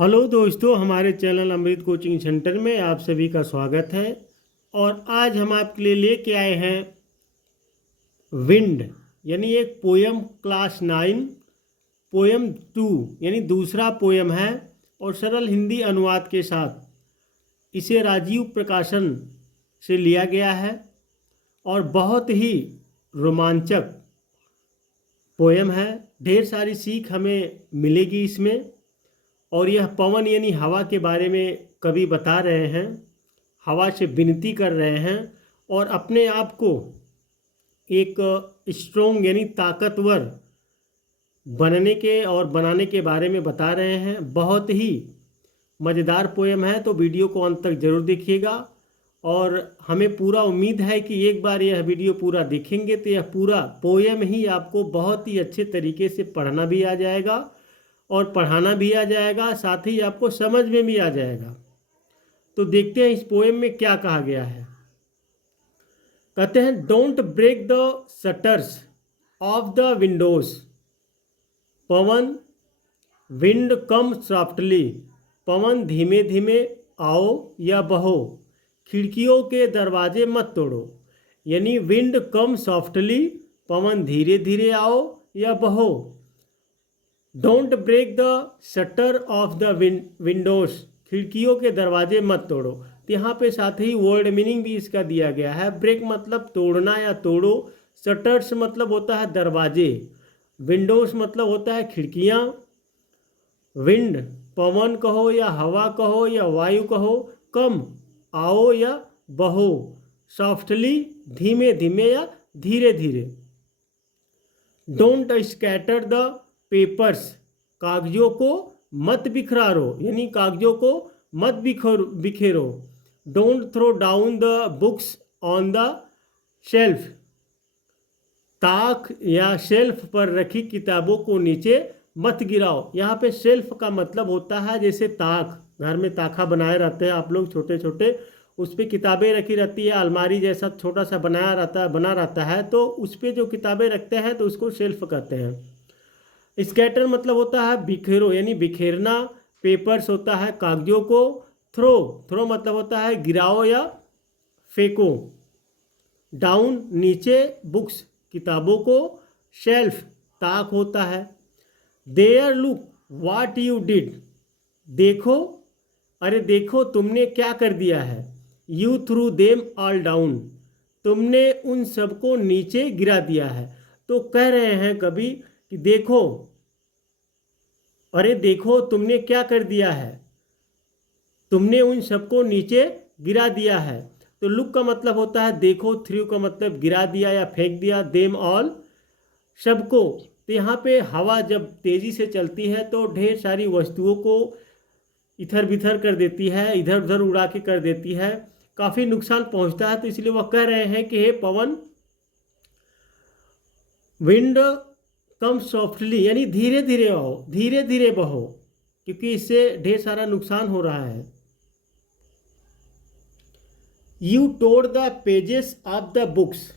Hello दोस्तों, हमारे channel अमृत coaching centre में आप सभी का स्वागत है। और आज हम आपके लिए लेके आए हैं विंड यानी एक पोयम क्लास 9 पोयम 2 यानी दूसरा पोयम है और सरल हिंदी अनुवाद के साथ इसे राजीव प्रकाशन से लिया गया है और बहुत ही रोमांचक पोयम है। ढेर सारी सीख हमें मिलेगी इसमें। और यह पवन यानी हवा के बारे में कवि बता रहे हैं, हवा से विनती कर रहे हैं और अपने आप को एक स्ट्रोंग यानी ताकतवर बनने के और बनाने के बारे में बता रहे हैं। बहुत ही मज़ेदार पोयम है, तो वीडियो को अंत तक ज़रूर देखिएगा। और हमें पूरा उम्मीद है कि एक बार यह वीडियो पूरा देखेंगे तो यह पूरा पोयम ही आपको बहुत ही अच्छे तरीके से पढ़ना भी आ जाएगा और पढ़ाना भी आ जाएगा, साथ ही आपको समझ में भी आ जाएगा। तो देखते हैं इस पोएम में क्या कहा गया है। कहते हैं, don't break the shutters of the windows पवन, विंड कम सॉफ्टली, पवन धीमे धीमे आओ या बहो, खिड़कियों के दरवाजे मत तोड़ो। यानी विंड कम सॉफ्टली, पवन धीरे धीरे आओ या बहो। Don't break the shutter of the windows, खिड़कियों के दरवाजे मत तोड़ो। तो यहाँ पे साथ ही वर्ड मीनिंग भी इसका दिया गया है। ब्रेक मतलब तोड़ना या तोड़ो, शटर्स मतलब होता है दरवाजे, विंडोज मतलब होता है खिड़कियाँ। विंड पवन कहो या हवा कहो या वायु कहो, कम आओ या बहो, सॉफ्टली धीमे धीमे या धीरे धीरे। डोंट स्कैटर द पेपर्स, कागजों को मत बिखरारो, यानी कागजों को मत बिखेरो। Don't throw down the books on the shelf, ताक या शेल्फ पर रखी किताबों को नीचे मत गिराओ। यहाँ पे शेल्फ का मतलब होता है जैसे ताक, घर में ताखा बनाए रहते हैं आप लोग छोटे छोटे, उस पर किताबें रखी रहती है, अलमारी जैसा छोटा सा बना रहता है, तो उस पर जो किताबें रखते हैं तो उसको शेल्फ कहते हैं। स्कैटर मतलब होता है बिखेरो यानी बिखेरना, पेपर्स होता है कागजों को, थ्रो मतलब होता है गिराओ या फेंको, डाउन नीचे, बुक्स किताबों को, शेल्फ ताक होता है। There look what you did, देखो अरे देखो तुमने क्या कर दिया है। You threw them all down, तुमने उन सबको नीचे गिरा दिया है। तो कह रहे हैं कभी कि देखो अरे देखो तुमने क्या कर दिया है, तुमने उन सबको नीचे गिरा दिया है। तो लुक का मतलब होता है देखो, थ्रू का मतलब गिरा दिया या फेंक दिया, देम ऑल सबको। तो यहाँ पे हवा जब तेज़ी से चलती है तो ढेर सारी वस्तुओं को इधर बिधर कर देती है, इधर उधर उड़ा के कर देती है, काफ़ी नुकसान पहुँचता है। तो इसलिए वह कह रहे हैं कि हे पवन, विंड कम सॉफ्टली यानी धीरे धीरे आओ, धीरे धीरे बहो, क्योंकि इससे ढेर सारा नुकसान हो रहा है। You tore the pages of the books,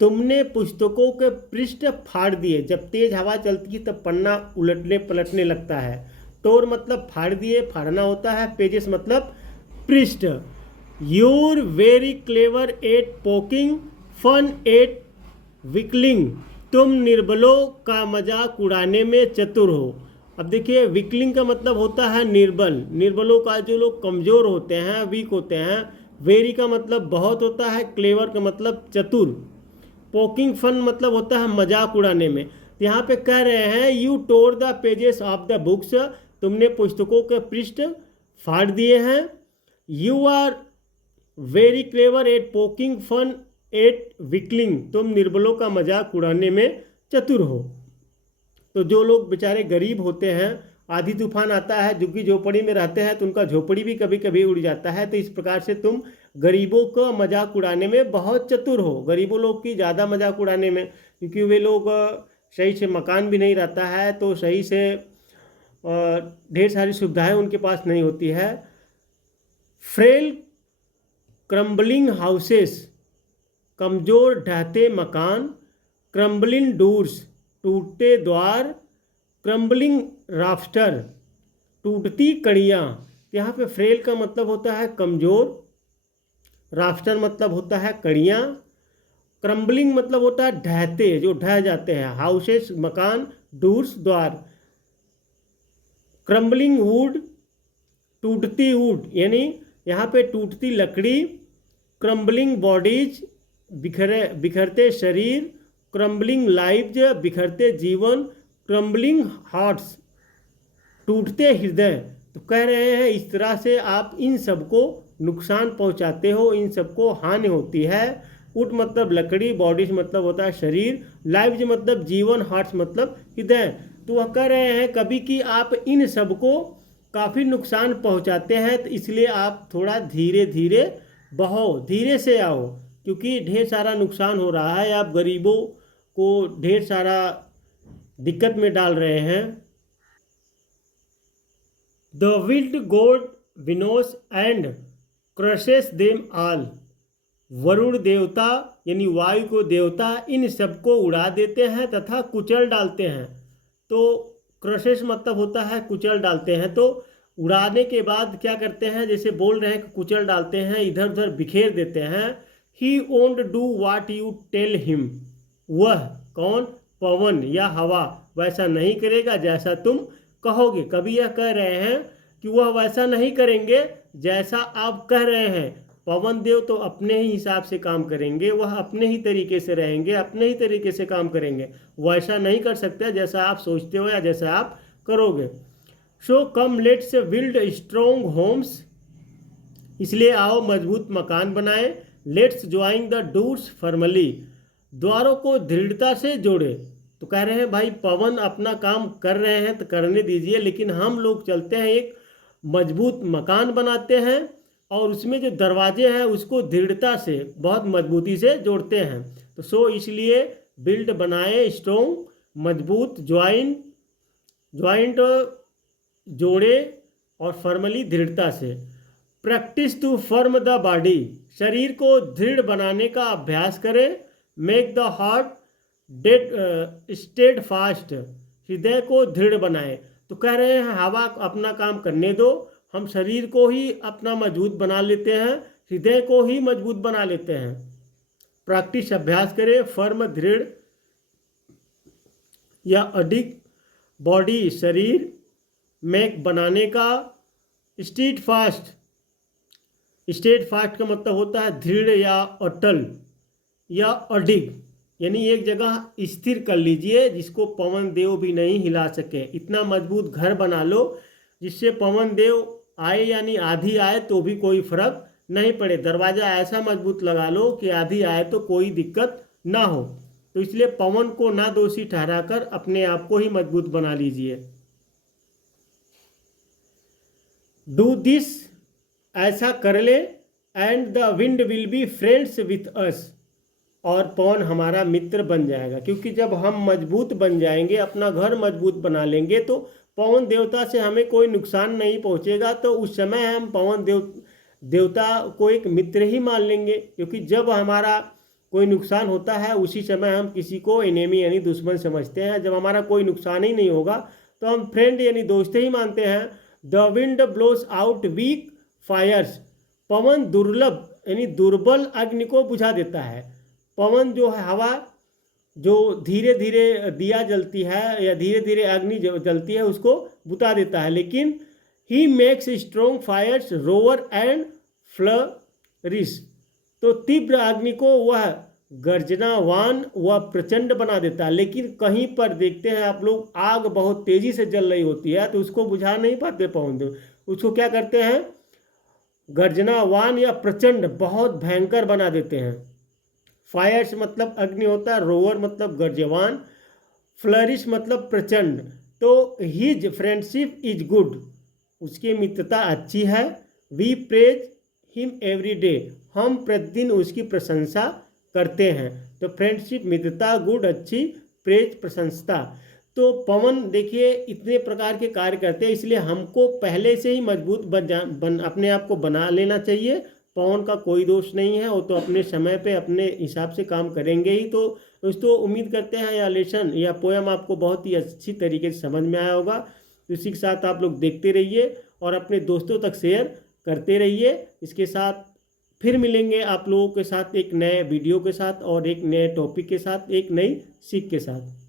तुमने पुस्तकों के पृष्ठ फाड़ दिए। जब तेज हवा चलती है तब पन्ना उलटने पलटने लगता है। टोर मतलब फाड़ दिए, फाड़ना होता है। पेजेस मतलब पृष्ठ। You're very clever at poking fun at weakling, तुम निर्बलों का मजाक उड़ाने में चतुर हो। अब देखिए, विकलिंग का मतलब होता है निर्बल, निर्बलों का जो लोग कमज़ोर होते हैं, वीक होते हैं। वेरी का मतलब बहुत होता है, क्लेवर का मतलब चतुर। पोकिंग फन मतलब होता है मजाक उड़ाने में। यहाँ पे कह रहे हैं you tore the pages of the books, तुमने पुस्तकों के पृष्ठ फाड़ दिए हैं। You are very clever at poking fun at weakling, तुम निर्बलों का मजाक उड़ाने में चतुर हो। तो जो लोग बेचारे गरीब होते हैं, आधी तूफान आता है, झुग्गी झोपड़ी में रहते हैं, तो उनका झोपड़ी भी कभी कभी उड़ जाता है। तो इस प्रकार से तुम गरीबों का मजाक उड़ाने में बहुत चतुर हो, गरीबों लोग की ज़्यादा मजाक उड़ाने में, क्योंकि वे लोग सही से मकान भी नहीं रहता है, तो सही से ढेर सारी सुविधाएं उनके पास नहीं होती है। फ्रेल क्रम्बलिंग हाउसेस, कमज़ोर ढहते मकान। क्रम्बलिंग डोर्स, टूटते द्वार। क्रम्बलिंग राफ्टर, टूटती कड़ियाँ, यहाँ पे फ्रेल का मतलब होता है कमज़ोर, राफ्टर मतलब होता है कड़ियाँ, क्रम्बलिंग मतलब होता है ढहते, जो ढह जाते हैं, हाउसेस मकान, डूर्स द्वार, क्रम्बलिंग वुड टूटती वुड यानी यहाँ पे टूटती लकड़ी, क्रम्बलिंग बॉडीज बिखरते शरीर, क्रम्बलिंग लाइव्स बिखरते जीवन, क्रम्बलिंग हार्ट्स टूटते हृदय। तो कह रहे हैं इस तरह से आप इन सबको नुकसान पहुंचाते हो, इन सबको हानि होती है। वुड मतलब लकड़ी, बॉडीज मतलब होता है शरीर, लाइव्स मतलब जीवन, हार्ट्स मतलब हृदय। तो वह कह रहे हैं कभी कि आप इन सबको काफ़ी नुकसान पहुंचाते हैं, तो इसलिए आप थोड़ा धीरे धीरे बहो, धीरे से आओ, क्योंकि ढेर सारा नुकसान हो रहा है, आप गरीबों को ढेर सारा दिक्कत में डाल रहे हैं। The wild god winnows and crushes them all, Varun देवता यानी वायु को देवता इन सबको उड़ा देते हैं तथा कुचल डालते हैं। तो क्रशेस मतलब होता है कुचल डालते हैं, तो उड़ाने के बाद क्या करते हैं, जैसे बोल रहे हैं कि कुचल डालते हैं, इधर उधर बिखेर देते हैं। He won't do what you tell him, वह कौन, पवन या हवा वैसा नहीं करेगा जैसा तुम कहोगे। कभी यह कह रहे हैं कि वह वैसा नहीं करेंगे जैसा आप कह रहे हैं। पवन देव तो अपने ही हिसाब से काम करेंगे, वह अपने ही तरीके से रहेंगे, अपने ही तरीके से काम करेंगे, वैसा नहीं कर सकते जैसा आप सोचते हो या जैसा आप करोगे। So come let's build strong homes, इसलिए आओ मजबूत मकान बनाए। Let's join the doors firmly, द्वारों को दृढ़ता से जोड़े। तो कह रहे हैं भाई पवन अपना काम कर रहे हैं तो करने दीजिए, लेकिन हम लोग चलते हैं एक मजबूत मकान बनाते हैं और उसमें जो दरवाजे हैं उसको दृढ़ता से बहुत मजबूती से जोड़ते हैं। तो सो इसलिए बिल्ड बनाए, स्ट्रॉन्ग मजबूत, ज्वाइंट जोड़े, और फर्मली दृढ़ता से। Practice to firm the body, शरीर को दृढ़ बनाने का अभ्यास करें। Make the heart dead steadfast, हृदय को दृढ़ बनाए। तो कह रहे हैं हवा अपना काम करने दो, हम शरीर को ही अपना मजबूत बना लेते हैं, हृदय को ही मजबूत बना लेते हैं। प्रैक्टिस अभ्यास करें, फर्म दृढ़ या अडिग, बॉडी शरीर, मेक बनाने का, स्टेड फास्ट, स्टेड फास्ट का मतलब होता है दृढ़ या अटल, या अडिग यानी एक जगह स्थिर कर लीजिए जिसको पवन देव भी नहीं हिला सके। इतना मजबूत घर बना लो जिससे पवन देव आए यानी आधी आए तो भी कोई फर्क नहीं पड़े। दरवाज़ा ऐसा मजबूत लगा लो कि आधी आए तो कोई दिक्कत ना हो। तो इसलिए पवन को ना दोषी ठहराकर अपने आप को ही मजबूत बना लीजिए। डू दिस, ऐसा कर ले, and the wind will be friends with us, और पवन हमारा मित्र बन जाएगा। क्योंकि जब हम मजबूत बन जाएंगे, अपना घर मजबूत बना लेंगे, तो पवन देवता से हमें कोई नुकसान नहीं पहुंचेगा। तो उस समय हम पवन देवता को एक मित्र ही मान लेंगे। क्योंकि जब हमारा कोई नुकसान होता है उसी समय हम किसी को एनेमी यानी दुश्मन समझते हैं। जब हमारा कोई नुकसान ही नहीं होगा तो हम फ्रेंड यानी दोस्त ही मानते हैं। The wind blows out weak fires, पवन दुर्लभ यानी दुर्बल अग्नि को बुझा देता है। पवन जो है हवा जो धीरे धीरे दिया जलती है या धीरे धीरे अग्नि जलती है उसको बुता देता है। लेकिन he makes strong fires roar and flourish, तो तीव्र अग्नि को वह गर्जनावान व प्रचंड बना देता है। लेकिन कहीं पर देखते हैं आप लोग आग बहुत तेजी से जल रही होती है तो उसको बुझा नहीं पाते पवन देव, उसको क्या करते हैं गर्जनावान या प्रचंड बहुत भयंकर बना देते हैं। फायर्स मतलब अग्नि होता है, रोवर मतलब गर्जवान, फ्लरिश मतलब प्रचंड। तो हिज फ्रेंडशिप इज गुड, उसकी मित्रता अच्छी है। We praise him every day, हम प्रतिदिन उसकी प्रशंसा करते हैं। तो फ्रेंडशिप मित्रता, गुड अच्छी, प्रेज प्रशंसता। तो पवन देखिए इतने प्रकार के कार्य करते हैं, इसलिए हमको पहले से ही मजबूत अपने आप को बना लेना चाहिए। पवन का कोई दोष नहीं है, वो तो अपने समय पे अपने हिसाब से काम करेंगे ही। तो दोस्तों उम्मीद करते हैं यह लेसन या पोयम आपको बहुत ही अच्छी तरीके से समझ में आया होगा। तो इसी के साथ आप लोग देखते रहिए और अपने दोस्तों तक शेयर करते रहिए। इसके साथ फिर मिलेंगे आप लोगों के साथ एक नए वीडियो के साथ और एक नए टॉपिक के साथ, एक नई सीख के साथ।